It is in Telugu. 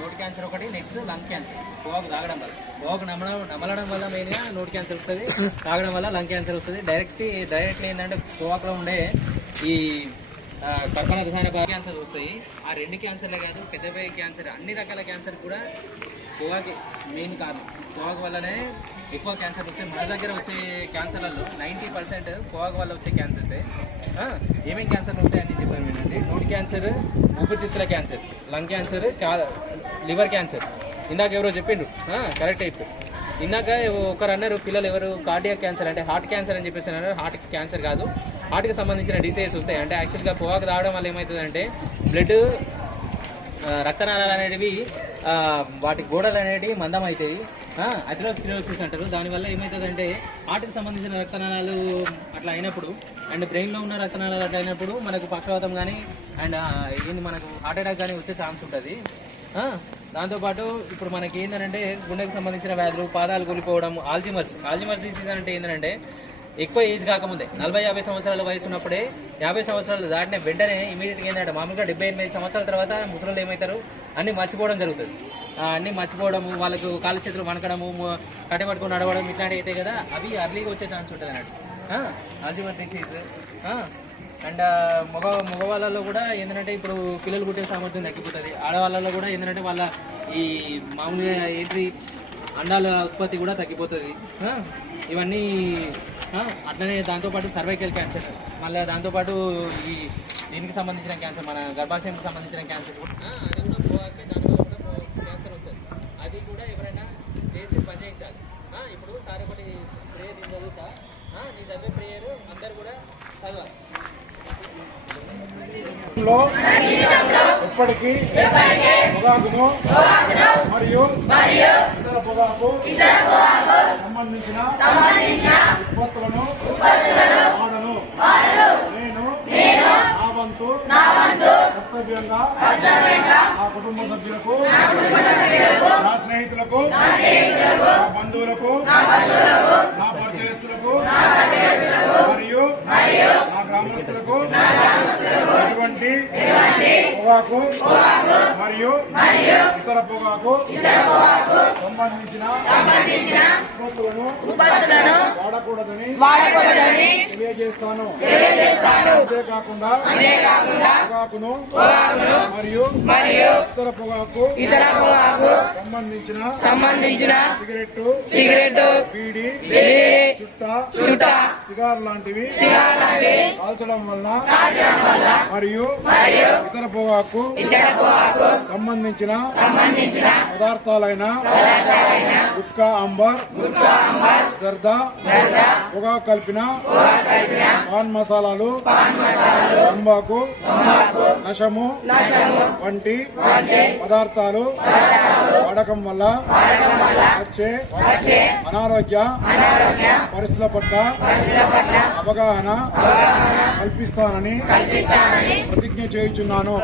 నోటి క్యాన్సర్ ఒకటి నెక్స్ట్ లంగ్ క్యాన్సర్. పొగాకు తాగడం వల్ల. పొగాకు నమ్మడం నమలడం వల్ల మెయిన్గా నోటి క్యాన్సర్ వస్తుంది. తాగడం వల్ల లంగ్ క్యాన్సర్ వస్తుంది. డైరెక్ట్ డైరెక్ట్ ఏంటంటే పొగాకులో ఉండే ఈ ఆ, కర్బన రసాయన క్యాన్సర్ వస్తాయి ఆ రెండు క్యాన్సర్లే కాదు పెద్ద పెద్ద క్యాన్సర్ అన్ని రకాల క్యాన్సర్ కూడా పొగాకి మెయిన్ కారణం. పొగాకు వల్లనే ఎక్కువ క్యాన్సర్ వస్తాయి మన దగ్గర వచ్చే క్యాన్సర్లలో నైంటీ పర్సెంట్ పొగాకు వల్ల వచ్చే క్యాన్సర్సే. ఏమేమి క్యాన్సర్లు వస్తాయని చెప్పాను ఏంటంటే నోటి క్యాన్సర్ ఊపిరితిత్తుల cancer lung cancer liver cancer. ఇందాక ఎవరో చెప్పిండ్రు. కరెక్ట్ అయిపోయి ఇందాక ఒకరు అన్నారు పిల్లలు ఎవరు కార్డియాక్ క్యాన్సర్ అంటే హార్ట్ క్యాన్సర్ అని చెప్పేసి అన్నారు. హార్ట్ క్యాన్సర్ కాదు. హార్ట్కి సంబంధించిన డిసీజెస్ వస్తాయి. అంటే యాక్చువల్గా పొగాకు తాగడం వల్ల ఏమవుతుందంటే బ్లడ్ రక్తనాళాలు అనేటివి వాటి గోడలు అనేటివి మందం అవుతాయి అథిరోస్క్లిరోసిస్ అంటారు. దానివల్ల ఏమవుతుందంటే హార్ట్కి సంబంధించిన రక్తనాళాలు అట్లా అయినప్పుడు అండ్ బ్రెయిన్లో ఉన్న రక్తనాళాలు అట్లా అయినప్పుడు మనకు పక్షవాతం కానీ అండ్ ఏంది మనకు హార్ట్ అటాక్ కానీ వచ్చే ఛాన్స్ ఉంటుంది. దాంతోపాటు ఇప్పుడు మనకి ఏంటంటే గుండెకు సంబంధించిన వ్యాధులు పాదాలు కూలిపోవడం ఆల్జిమర్స్. ఆల్జిమర్స్ డిసీజ్ అంటే ఏంటంటే ఎక్కువ ఏజ్ కాకముందే నలభై యాభై సంవత్సరాల వయసు ఉన్నప్పుడే యాభై సంవత్సరాలు దాటిన వెంటనే ఇమీడియట్గా ఏంటంటే మామూలుగా డెబ్బై ఎనిమిది సంవత్సరాల తర్వాత ముసలు ఏమవుతారు అన్నీ మర్చిపోవడం జరుగుతుంది. అన్నీ మర్చిపోవడము వాళ్ళకు కాళ్ళ చేతులు వణకడము కట్టబట్టుకుని నడవడం ఇట్లాంటివి అయితే కదా అవి అర్లీగా వచ్చే ఛాన్స్ ఉంటుంది అన్నట్టు ఆల్జిమర్ డిసీజ్ అండ్ మగ మగవాళ్ళలో కూడా ఏంటంటే ఇప్పుడు పిల్లలు పుట్టే సామర్థ్యం తగ్గిపోతుంది. ఆడవాళ్ళలో కూడా ఏంటంటే వాళ్ళ ఈ మామూలుగా ఏంటి అండాల ఉత్పత్తి కూడా తగ్గిపోతుంది. ఇవన్నీ అట్లనే దాంతోపాటు సర్వైకల్ క్యాన్సర్. మళ్ళీ దాంతోపాటు ఈ దీనికి సంబంధించిన క్యాన్సర్ మన గర్భాశయంకి సంబంధించిన క్యాన్సర్ కూడా అది కూడా దానివల్ల కూడా క్యాన్సర్ వస్తుంది. అది కూడా ఎవరైనా చేసి పని చేయించాలి ఇప్పుడు సార్ ఒకటి ప్రేయర్ చదువుతా నేను చదివే ప్రేయర్ అందరు కూడా చదవాలి. లో ఎప్పటికీ పొగాకును మరియు ఇతర పొగాకు సంబంధించిన ఉత్పత్తులను వాడను. నేను నా వంతు కర్తవ్యంగా నా కుటుంబ సభ్యులకు నా స్నేహితులకు నా బంధువులకు నా పరిచయస్తులకు మరియు ఎటువంటి పొగాకు మరియు ఇతర పొగాకు సంబంధించిన ఉత్పత్తులను వాడకూడదని తెలియజేస్తాను. అంతేకాకుండా పొగాకును మరియు ఇతర పొగాకు సంబంధించిన సంబంధించిన సిగరెట్టు సిగరెట్ బీడి చుట్ట చుట్ట సిగార్ లాంటివి కాల్చడం వల్ల మరియు ఇతర పొగాకు సంబంధించిన పదార్థాలైన గుట్కా అంబర్ జర్దా పొగాకు కలిపిన పాన్ మసాలాలు తంబాకు నశము వంటి పదార్థాలు వాడకం వల్ల వచ్చే అనారోగ్య పరిస్థితుల పట్ల అవగాహన కల్పిస్తానని ప్రతిజ్ఞ చేయుచున్నాను.